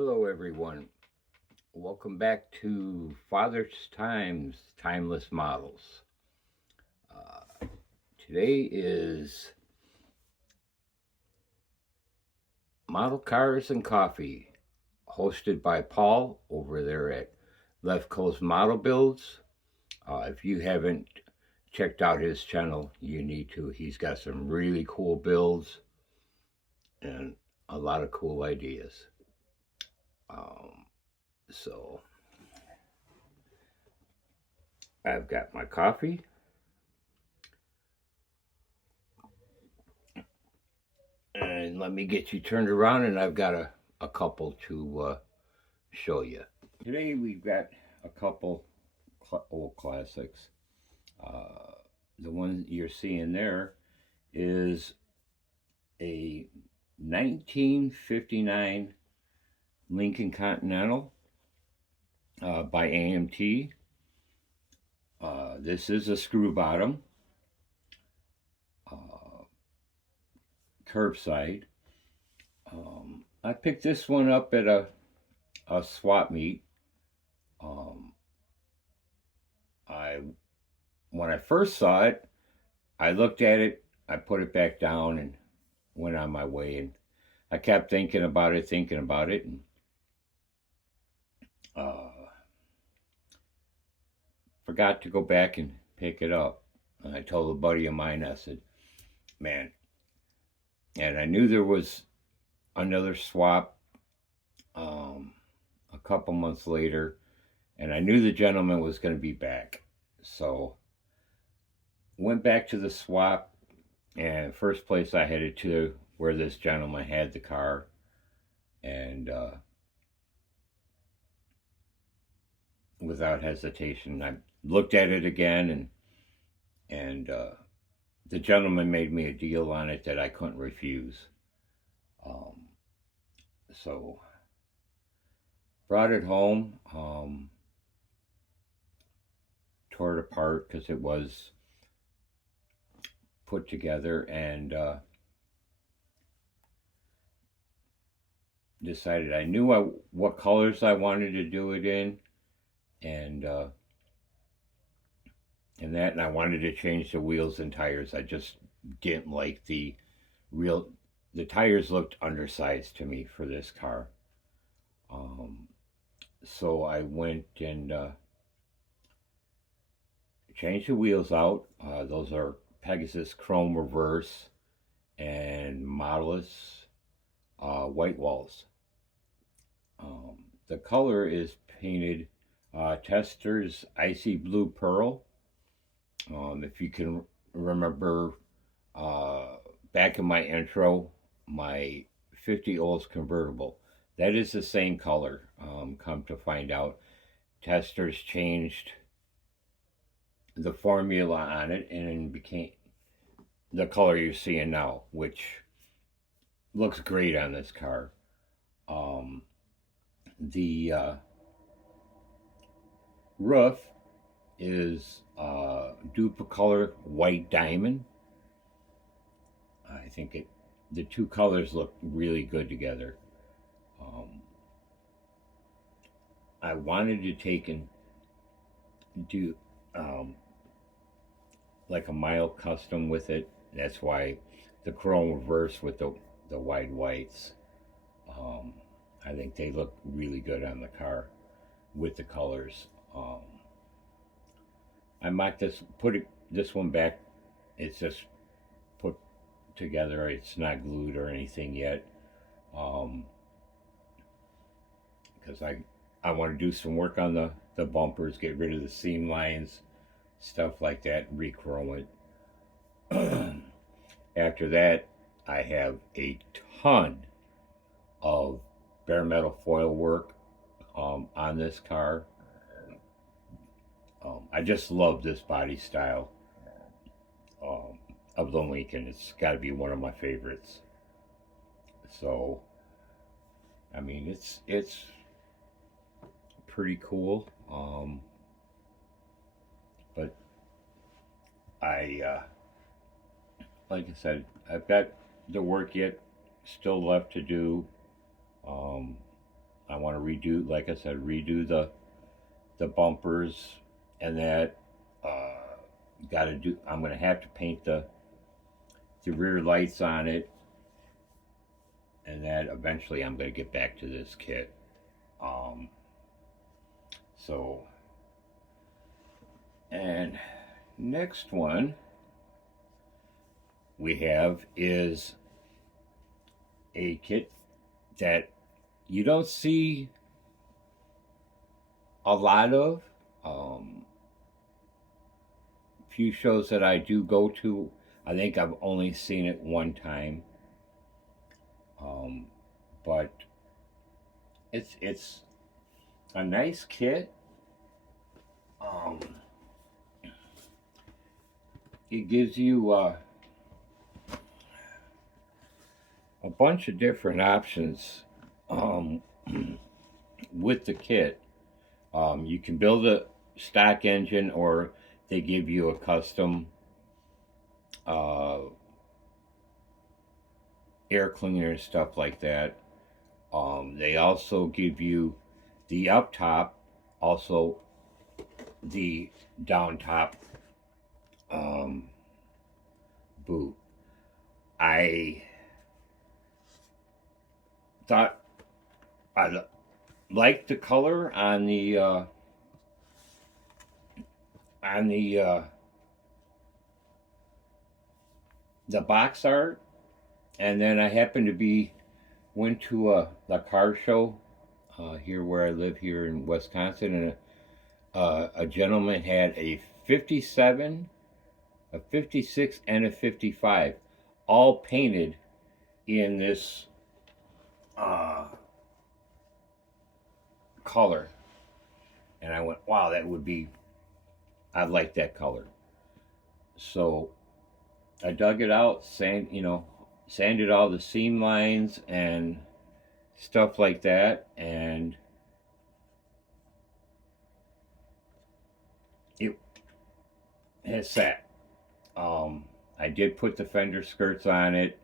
Hello, everyone. Welcome back to Father's Times Timeless Models. Today is Model Cars and Coffee, hosted by Paul over there at Left Coast Model Builds. If you haven't checked out his channel, you need to. He's got some really cool builds and a lot of cool ideas. Um, so, I've got my coffee. And let me get you turned around, and I've got a couple to show you. Today we've got a couple old classics. Uh, the one you're seeing there is a 1959 Lincoln Continental by AMT. This is a screw bottom, curbside. I picked this one up at a swap meet. Um, I when I first saw it, I looked at it, I put it back down, and went on my way. And I kept thinking about it, and uh, forgot to go back and pick it up. And I told a buddy of mine, I said, "Man," and I knew there was another swap a couple months later, and I knew the gentleman was going to be back. So went back to the swap, and first place I headed to where this gentleman had the car, and without hesitation, I looked at it again, and the gentleman made me a deal on it that I couldn't refuse. Um, so brought it home, tore it apart because it was put together, and decided I knew what colors I wanted to do it in, and and I wanted to change the wheels and tires. I just didn't like real the tires looked undersized to me for this car. Um, so I went and changed the wheels out. Those are Pegasus Chrome Reverse and Modellus white walls. The color is painted Tester's Icy Blue Pearl. If you can remember back in my intro, my 50 Olds convertible, that is the same color. Come to find out, Testors changed the formula on it and became the color you're seeing now, which looks great on this car. The roof is Duplicolor White Diamond. I think the two colors look really good together. Um, I wanted to take and do like a mild custom with it. That's why the chrome reverse with the wide whites. Um, I think they look really good on the car with the colors. I might just this one back. It's just put together. It's not glued or anything yet. Um, because I want to do some work on the bumpers, get rid of the seam lines, stuff like that, re-chrome it. After that, I have a ton of bare metal foil work on this car. I just love this body style of the Lincoln. It's got to be one of my favorites. So, I mean, it's pretty cool. But I, like I said, I've got the work yet still left to do. Um, I want to redo, like I said, redo the bumpers, and that got to do. I'm gonna have to paint the rear lights on it, and that eventually I'm gonna get back to this kit. Um, so, and next one we have is a kit that you don't see a lot of. Few shows that I do go to, I think I've only seen it one time. Um, but it's a nice kit. Um, it gives you a bunch of different options um, with the kit. You can build a stock engine, or they give you a custom uh, air cleaner and stuff like that. They also give you the up top, also the down top um, boot. I thought I liked the color on the box art, and then I happened to be went to the car show here where I live here in Wisconsin, and a gentleman had a 57, a 56, and a 55, all painted in this color. And I went, wow, I like that color. So I dug it out, sanded all the seam lines and stuff like that, and it has sat. I did put the fender skirts on it,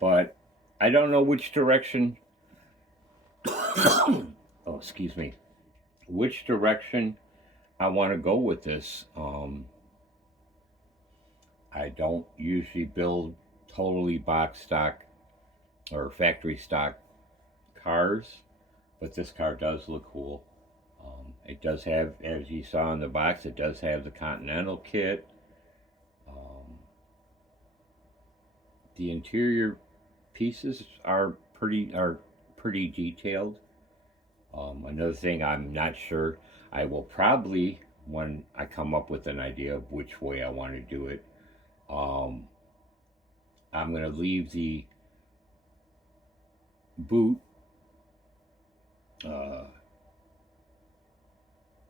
but I don't know which direction. Oh, excuse me. Which direction I want to go with this. I don't usually build totally box stock or factory stock cars, but this car does look cool. It does have, as you saw in the box, it does have the Continental kit. The interior pieces are pretty detailed. Another thing I'm not sure, I will probably, when I come up with an idea of which way I want to do it, I'm going to leave the boot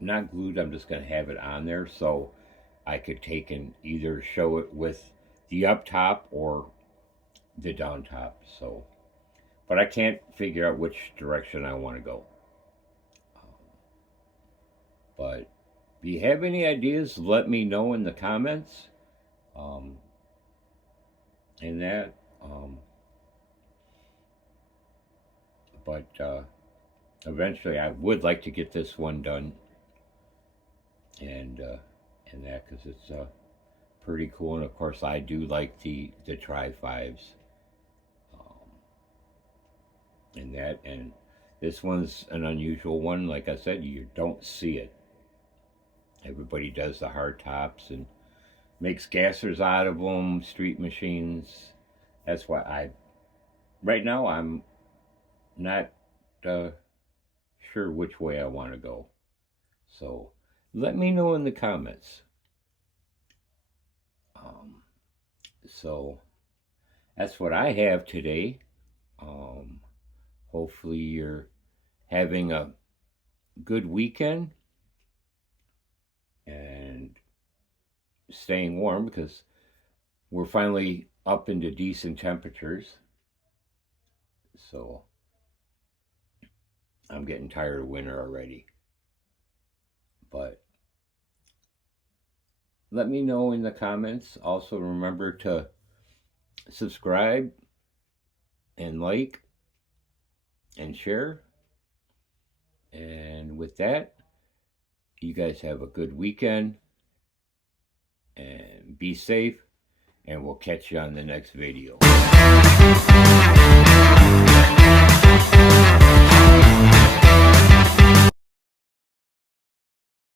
not glued. I'm just going to have it on there so I could take and either show it with the up top or the down top. So, but I can't figure out which direction I want to go. But if you have any ideas, let me know in the comments. And that. But eventually, I would like to get this one done, and that because it's pretty cool. And of course, I do like the Tri-5s, and that. And this one's an unusual one. Like I said, you don't see it. Everybody does the hard tops and makes gassers out of them, street machines. That's why right now, I'm not sure which way I want to go. So let me know in the comments. So that's what I have today. Hopefully you're having a good weekend and staying warm, because we're finally up into decent temperatures. So I'm getting tired of winter already. But let me know in the comments. Also, remember to subscribe and like and share. And with that, you guys have a good weekend and be safe, and we'll catch you on the next video.